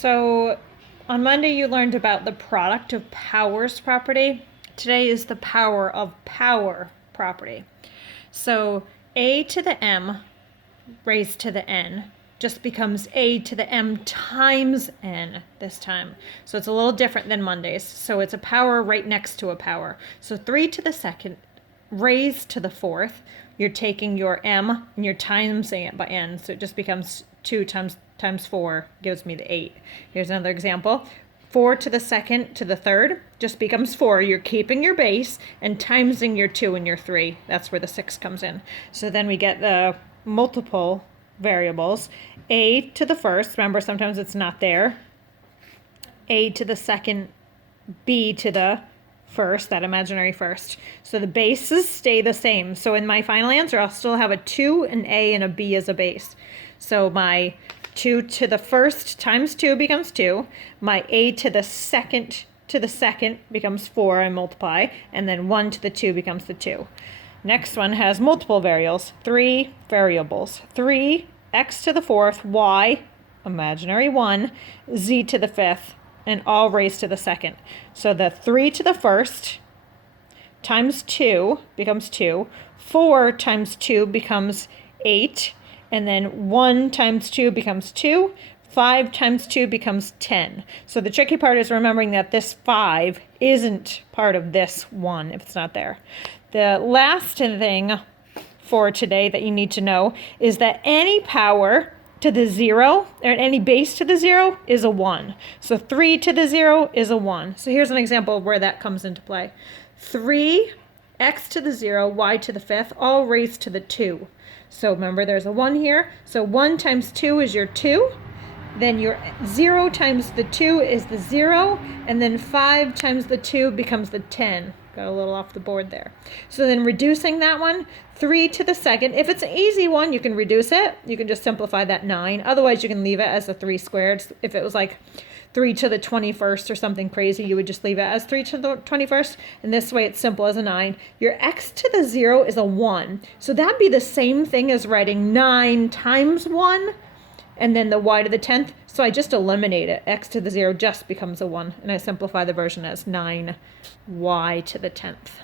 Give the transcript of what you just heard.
So on Monday you learned about the product of powers property. Today is the power of power property. So a to the m raised to the n just becomes a to the m times n this time. So it's a little different than Monday's. So it's a power right next to a power. So 3 to the second raised to the fourth. You're taking your m and you're timesing it by n. So it just becomes 2 times 4 gives me the 8. Here's another example. 4 to the second to the third just becomes 4. You're keeping your base and timesing your 2 and your 3. That's where the 6 comes in. So then we get the multiple variables. A to the first, remember sometimes it's not there. A to the second, B to the first, that imaginary first. So the bases stay the same. So in my final answer, I'll still have a 2, an A, and a B as a base. So my 2 to the first times 2 becomes 2. My A to the second becomes 4, I multiply. And then 1 to the 2 becomes the 2. Next one has multiple variables, 3 variables. 3, x to the fourth, y, imaginary 1, z to the fifth, and all raised to the second. So the 3 to the first times 2 becomes 2. 4 times 2 becomes 8. And then 1 times 2 becomes 2. 5 times 2 becomes 10. So the tricky part is remembering that this 5 isn't part of this 1 if it's not there. The last thing for today that you need to know is that any power to the 0, or any base to the 0, is a 1. So 3 to the 0 is a 1. So here's an example of where that comes into play. 3, x to the 0, y to the fifth, all raised to the 2. So remember there's a 1 here. So 1 times 2 is your 2. Then your 0 times the 2 is the 0. And then 5 times the 2 becomes the 10. Got a little off the board there. So then reducing that one, 3 to the second. If it's an easy one, you can reduce it. You can just simplify that 9. Otherwise, you can leave it as a 3 squared. If it was like 3 to the 21st or something crazy, you would just leave it as 3 to the 21st. And this way, it's simple as a 9. Your x to the 0 is a 1. So that'd be the same thing as writing 9 times 1. And then the y to the 10th. So I just eliminate it. X to the 0 just becomes a 1. And I simplify the version as 9y to the 10th.